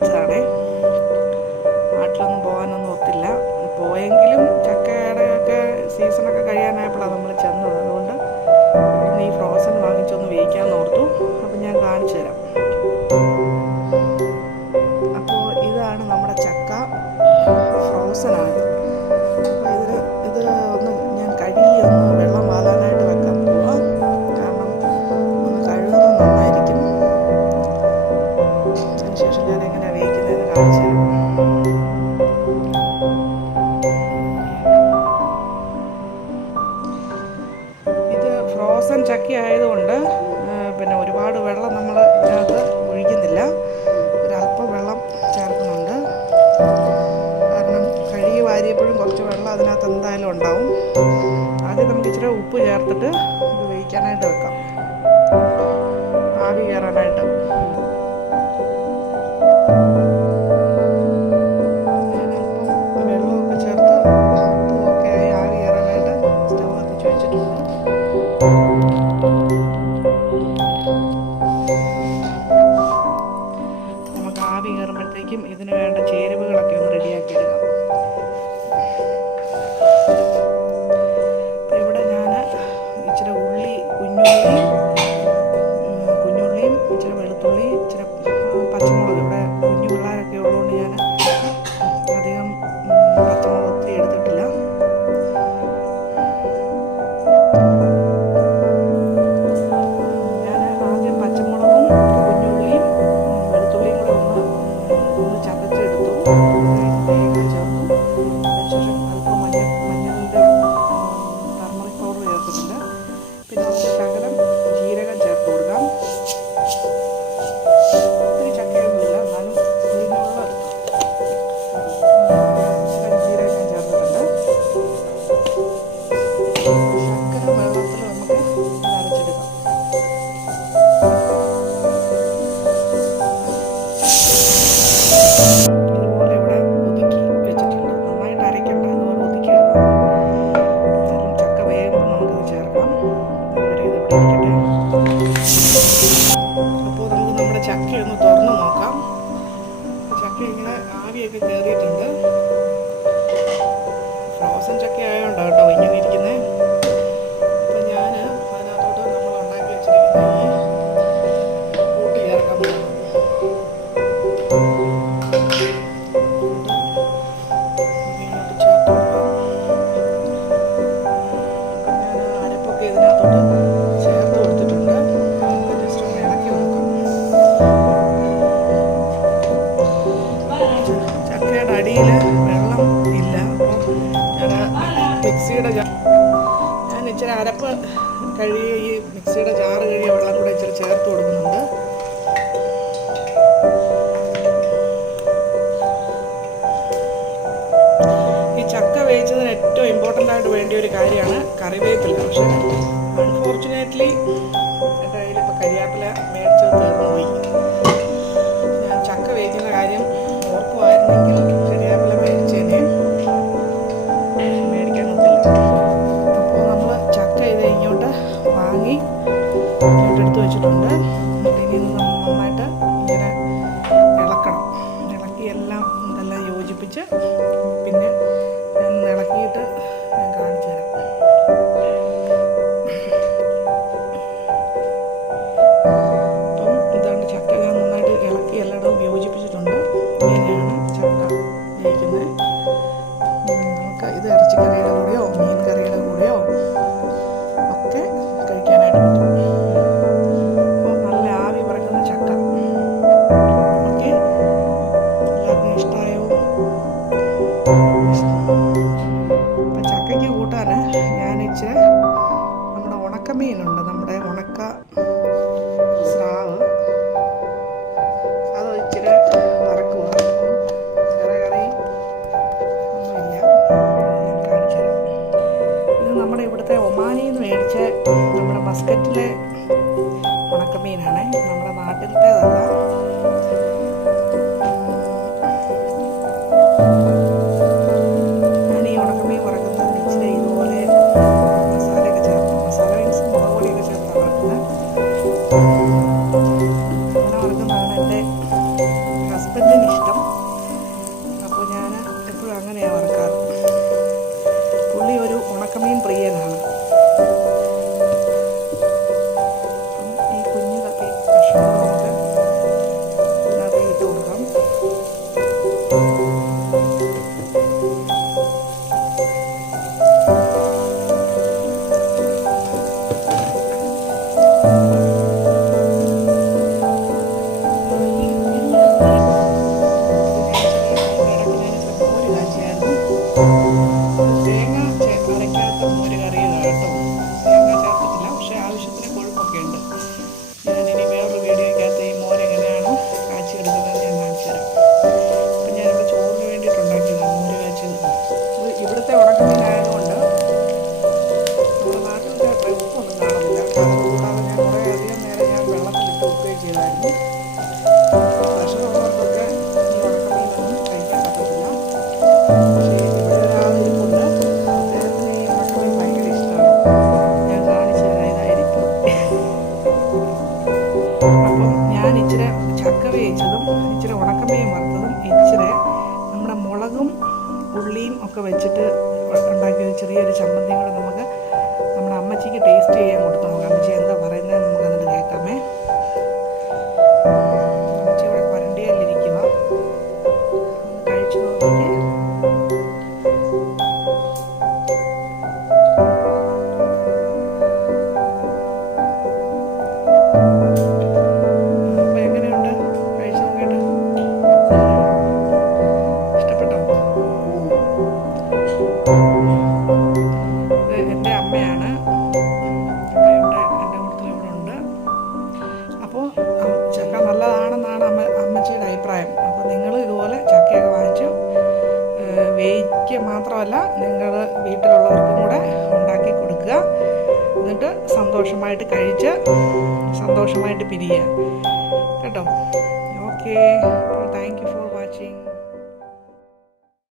വെച്ചതാണ് നാട്ടിലൊന്നും പോകാനൊന്നും ഒത്തില്ല. പോയെങ്കിലും ചക്കയുടെ ഒക്കെ സീസണൊക്കെ കഴിയാനായപ്പോഴാണ് നമ്മൾ ചെന്നത്. അതുകൊണ്ട് ഈ ഫ്രോസൺ വാങ്ങിച്ചൊന്ന് വേവിക്കാമെന്ന് ഓർത്തു. അപ്പം ഞാൻ കാണിച്ചു തരാം ചേർത്തിട്ട് ഇത് വേവിക്കാനായിട്ട് വെക്കാം. ആവി കയറാനായിട്ട്. ഇങ്ങനെ ആവിയൊക്കെ കയറിയിട്ടുണ്ട് ഫ്രോസൻ ചക്ക കേട്ടോ ഇങ്ങനെ ഇരിക്കുന്നത് ഇച്ചിരി അരപ്പ് കഴുകി ഈ മിക്സിയുടെ ചാറ് കഴുകിയ വെള്ളം കൂടെ ഇച്ചിരി ചേർത്ത് കൊടുക്കും. okay? കൂട്ടാൻ ഞാൻ ഇച്ചിരി നമ്മുടെ ഉണക്കമീനുണ്ട് നമ്മുടെ ഉണക്ക സ്രാവ്. അത് ഇച്ചിരി വറക്കുക. ചെറുകറി ഒന്നുമില്ല. കാണിച്ചു ഇത് നമ്മുടെ ഇവിടുത്തെ ഒമാനിൽ നിന്ന് മേടിച്ച് നമ്മുടെ ബസ്ക്കറ്റിലെ ഉണക്കമീനാണ്. നമ്മുടെ നാട്ടിലത്തേതല്ല. അപ്പം ഞാൻ ഇച്ചിരി ചക്ക വേവിച്ചതും ഇച്ചിരി ഉണക്കമീൻ വറുത്തതും ഇച്ചിരി നമ്മുടെ മുളകും ഉള്ളിയും ഒക്കെ വെച്ചിട്ട് ഉണ്ടാക്കിയ ചെറിയൊരു ചമ്മന്തിയും കൂടെ നമുക്ക് നമ്മുടെ അമ്മച്ചിക്ക് ടേസ്റ്റ് ചെയ്യാൻ നിങ്ങൾ വീട്ടിലുള്ളവർക്കും കൂടെ ഉണ്ടാക്കി കൊടുക്കുക. എന്നിട്ട് സന്തോഷമായിട്ട് കഴിച്ച് സന്തോഷമായിട്ട് പിരിയുക. കേട്ടോ? ഓക്കെ.